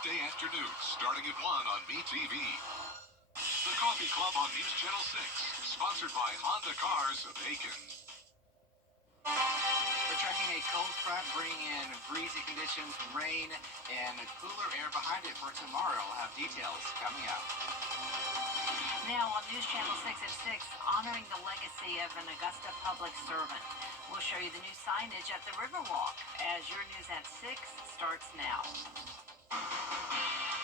weekday afternoons starting at 1 on MeTV. The Coffee Club on News Channel 6, sponsored by Honda Cars of Aiken. We're tracking a cold front bringing in breezy conditions, rain, and cooler air behind it for tomorrow. We'll have details coming up. Now on News Channel 6 at 6, honoring the legacy of an Augusta public servant. We'll show you the new signage at the Riverwalk as your News at 6 starts now.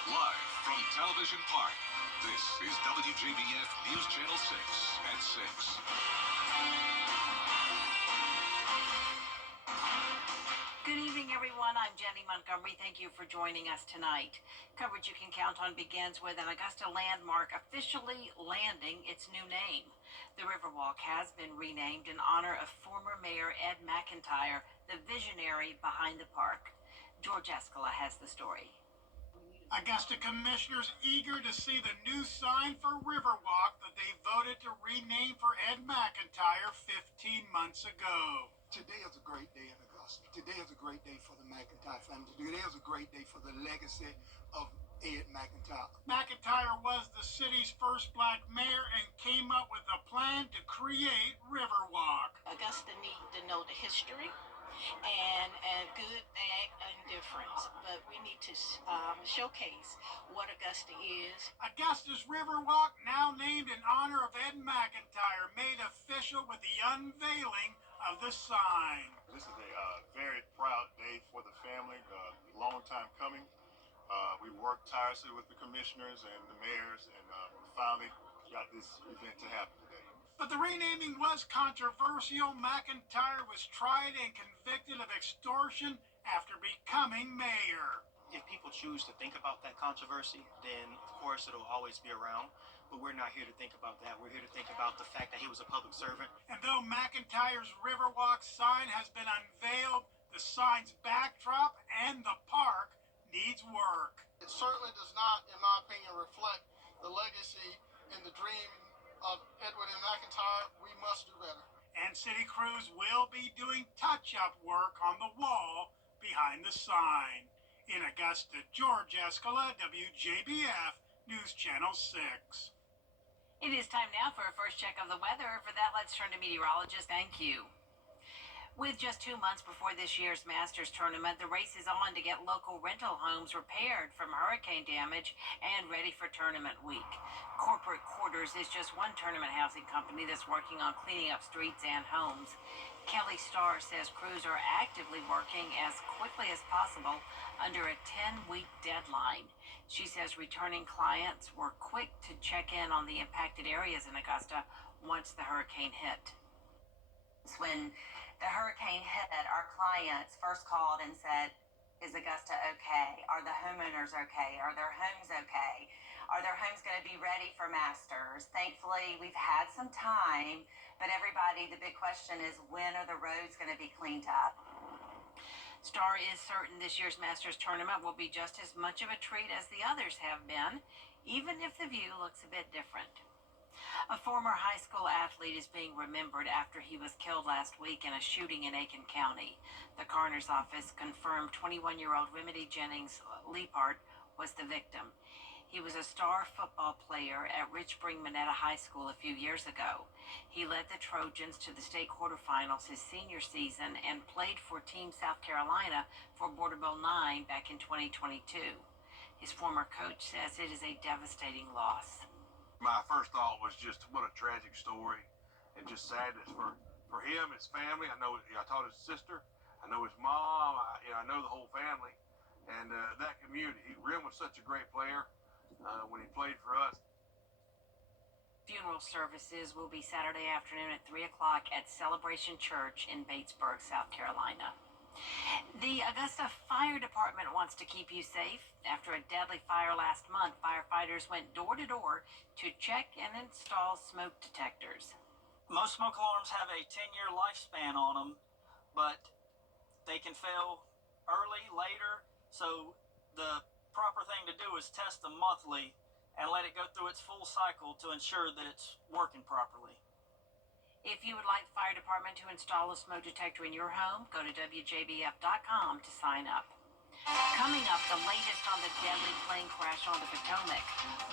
Live from Television Park, this is WJBF News Channel 6 at 6. Good evening, everyone. I'm Jenny Montgomery. Thank you for joining us tonight. Coverage you can count on begins with an Augusta landmark officially landing its new name. The Riverwalk has been renamed in honor of former Mayor Ed McIntyre, the visionary behind the park. George Escala has the story. Augusta commissioners eager to see the new sign for Riverwalk that they voted to rename for Ed McIntyre 15 months ago. Today is a great day in Augusta. Today is a great day for the McIntyre family. Today is a great day for the legacy of Ed McIntyre. McIntyre was the city's first black mayor and came up with a plan to create Riverwalk. Augusta need to know the history and good, bad, indifference, but we need to showcase what Augusta is. Augusta's Riverwalk, now named in honor of Ed McIntyre, made official with the unveiling of the sign. This is a very proud day for the family, long time coming. We worked tirelessly with the commissioners and the mayors, and finally got this event to happen today. But the renaming was controversial. McIntyre was tried and convicted of extortion after becoming mayor. If people choose to think about that controversy, then of course it'll always be around. But we're not here to think about that. We're here to think about the fact that he was a public servant. And though McIntyre's Riverwalk sign has been unveiled, the sign's backdrop and the park needs work. It certainly does not, in my opinion, reflect the legacy and the dream of Edward and McIntyre. We must do better. And city crews will be doing touch-up work on the wall behind the sign. In Augusta, George Escala, WJBF News Channel 6. It is time now for a first check of the weather. For that, let's turn to meteorologist. Thank you. With just 2 months before this year's Masters tournament, the race is on to get local rental homes repaired from hurricane damage and ready for tournament week. Corporate Quarters is just one tournament housing company that's working on cleaning up streets and homes. Kelly Starr says crews are actively working as quickly as possible under a 10-week deadline. She says returning clients were quick to check in on the impacted areas in Augusta once the hurricane hit. When the hurricane hit, our clients first called and said, is Augusta okay? Are the homeowners okay? Are their homes okay? Are their homes going to be ready for Masters? Thankfully, we've had some time, but everybody, the big question is, when are the roads going to be cleaned up? Starr is certain this year's Masters tournament will be just as much of a treat as the others have been, even if the view looks a bit different. A former high school athlete is being remembered after he was killed last week in a shooting in Aiken County. The coroner's office confirmed 21-year-old Remedy Jennings Leapart was the victim. He was a star football player at Rich Spring Minetta High School a few years ago. He led the Trojans to the state quarterfinals his senior season and played for Team South Carolina for Border Bowl 9 back in 2022. His former coach says it is a devastating loss. My first thought was just what a tragic story and just sadness for him, his family. I taught his sister. I know his mom. I know the whole family and that community. Rim was such a great player when he played for us. Funeral services will be Saturday afternoon at 3 o'clock at Celebration Church in Batesburg, South Carolina. The Augusta Fire Department wants to keep you safe. After a deadly fire last month, firefighters went door to door to check and install smoke detectors. Most smoke alarms have a 10-year lifespan on them, but they can fail early, later, so the proper thing to do is test them monthly and let it go through its full cycle to ensure that it's working properly. If you would like the fire department to install a smoke detector in your home, go to WJBF.com to sign up. Coming up up the latest on the deadly plane crash on the Potomac.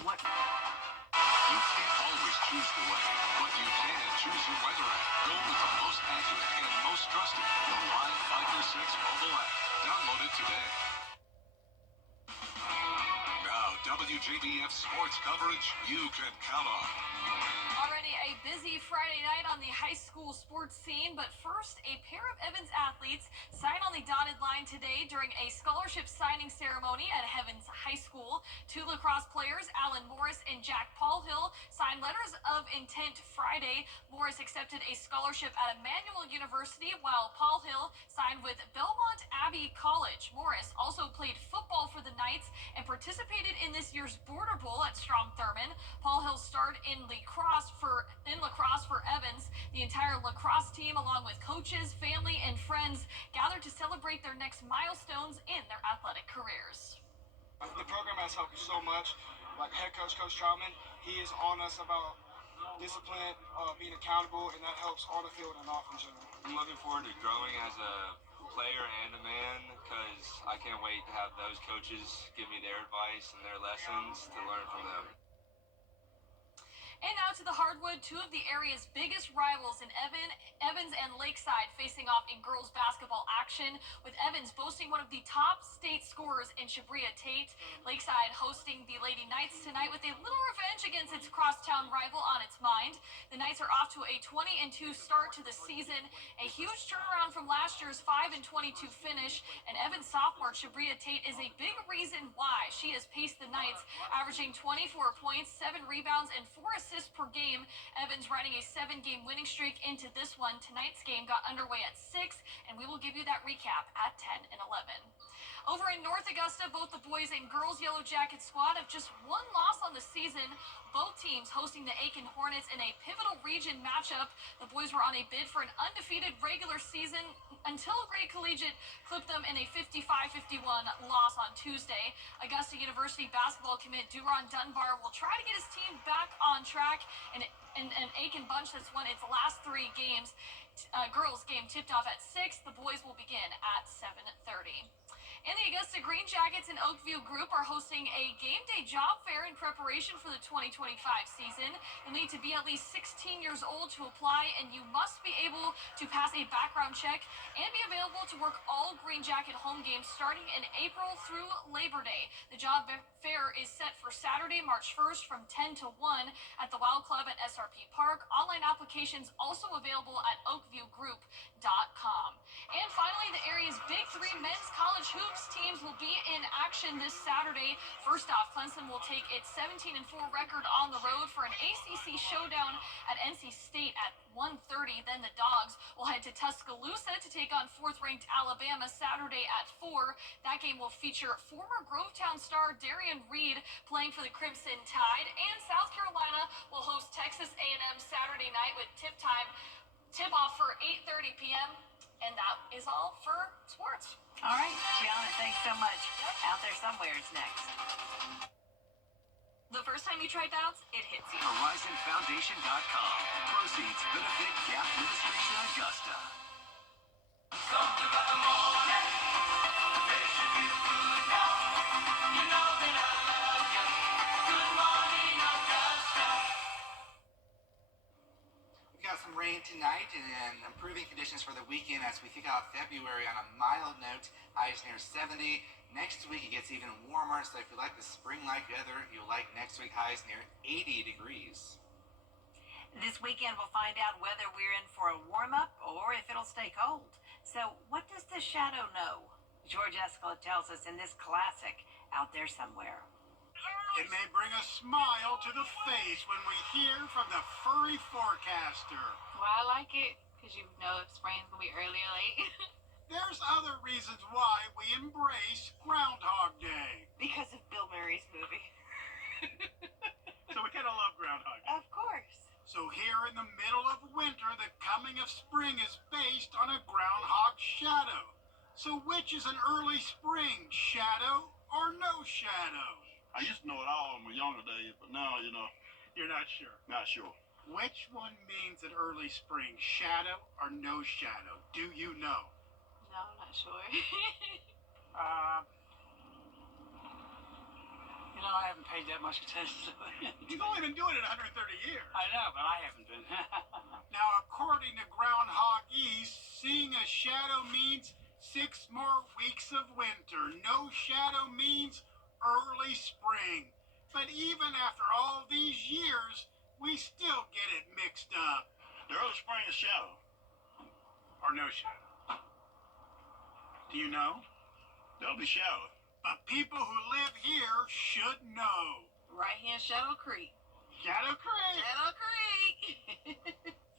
What? You can't always choose the way, but you can choose your weather app. Go with the most accurate and most trusted, the Live Fighter 6 mobile app. Download it today. Now, WJBF sports coverage you can count on. Already a busy Friday night on the high school sports scene, but first, a pair of Evans athletes signed on the dotted line today during a scholarship signing ceremony at Evans High School. Two lacrosse players, Alan Morris and Jack Paulhill, signed letters of intent Friday. Morris accepted a scholarship at Emmanuel University, while Paulhill signed with Belmont Abbey College. Morris also played football for the Knights and participated in this year's Border Bowl at Strom Thurmond. Paulhill starred in lacrosse for Evans. The entire lacrosse team, along with coaches, family, and friends, gathered to celebrate their next milestones in their athletic careers. The program has helped so much. Like head coach, Coach Troutman, he is on us about discipline, being accountable, and that helps on the field and off in general. I'm looking forward to growing as a player and a man because I can't wait to have those coaches give me their advice and their lessons to learn from them. And now to the hardwood, two of the area's biggest rivals in Evans and Lakeside facing off in girls basketball action, with Evans boasting one of the top state scorers in Shabria Tate. Lakeside hosting the Lady Knights tonight with a little revenge against its crosstown rival on its mind. The Knights are off to a 20-2 start to the season, a huge turnaround from last year's 5-22 finish, and Evans sophomore Shabria Tate is a big reason why she has paced the Knights, averaging 24 points, 7 rebounds, and 4 assists per game. Evans riding a 7-game winning streak into this one. Tonight's game got underway at 6, and we will give you that recap at 10 and 11. Over in North Augusta, both the boys and girls Yellow Jacket squad have just one loss on the season. Both teams hosting the Aiken Hornets in a pivotal region matchup. The boys were on a bid for an undefeated regular season until Gray Collegiate clipped them in a 55-51 loss on Tuesday. Augusta University basketball commit Duron Dunbar will try to get his team back on track in an Aiken bunch that's won its last 3 games. Girls game tipped off at 6. The boys will begin at 7:30. And the Augusta Green Jackets and Oakview Group are hosting a game day job fair in preparation for the 2025 season. You'll need to be at least 16 years old to apply, and you must be able to pass a background check and be available to work all Green Jacket home games starting in April through Labor Day. The job fair is set for Saturday, March 1st from 10 to 1 at the Wild Club at SRP Park. Online applications also available at oakviewgroup.com. And finally, the area's Big 3 men's college hoops teams will be in action this Saturday. First off, Clemson will take its 17-4 record on the road for an ACC showdown at NC State at 1:30. Then the Dogs will head to Tuscaloosa to take on 4th-ranked Alabama Saturday at 4. That game will feature former Grovetown star Darian Reed playing for the Crimson Tide. And South Carolina will host Texas A&M Saturday night with tip-off for 8:30 p.m. And that is all for sports. All right, Gianna, thanks so much. Out There Somewhere is next. The first time you try bounce, it hits you. HorizonFoundation.com. Proceeds benefit Gap Ministries in Augusta. Something about the morning. They should be good now. You know that I love you. Good morning, Augusta. We got some rain tonight and improving conditions for the weekend as we kick off February on a mild note. Highs near 70. Next week it gets even warmer, so if you like the spring-like weather, you'll like next week highs near 80 degrees. This weekend we'll find out whether we're in for a warm-up or if it'll stay cold. So what does the shadow know? George Escala tells us in this classic, Out There Somewhere. It may bring a smile to the face when we hear from the furry forecaster. Well, I like it because you know if spring's going to be early or late. There's other reasons why we embrace Groundhog Day. Because of Bill Murray's movie. So we kind of love Groundhog Day. Of course. So here in the middle of winter, the coming of spring is based on a groundhog shadow. So which is an early spring, shadow or no shadow? I used to know it all in my younger days, but now, You're not sure. not sure. Which one means an early spring, shadow or no shadow? Do you know? No, I'm not sure. haven't paid that much attention to it. You've only been doing it 130 years. I know, but I haven't been. Now, according to Groundhog East, seeing a shadow means 6 more weeks of winter. No shadow means early spring. But even after all these years, we still get it mixed up. The early spring is shadow. Or no shadow. Do you know? There'll be shadow. But people who live here should know. Right here in Shadow Creek. Shadow Creek. Shadow Creek.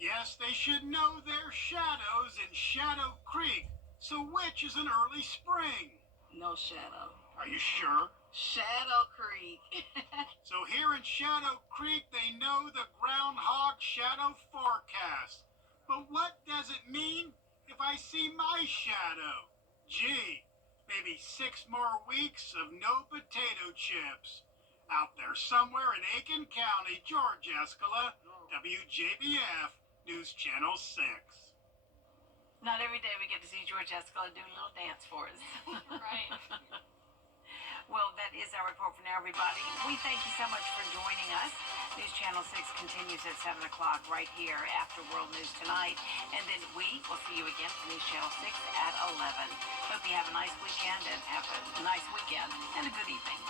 Yes, they should know their shadows in Shadow Creek. So which is an early spring? No shadow. Are you sure? Shadow Creek. So here in Shadow Creek, they know the groundhog shadow forecast. But what does it mean if I see my shadow? Gee, maybe 6 more weeks of no potato chips. Out there somewhere in Aiken County, George Escala, WJBF, News Channel 6. Not every day we get to see George Escala do a little dance for us. Right. Well, that is our report for now, everybody. We thank you so much for joining us. News Channel 6 continues at 7 o'clock right here after World News Tonight. And then we will see you again for News Channel 6 at 11. Hope you have a nice weekend and have a nice weekend and a good evening.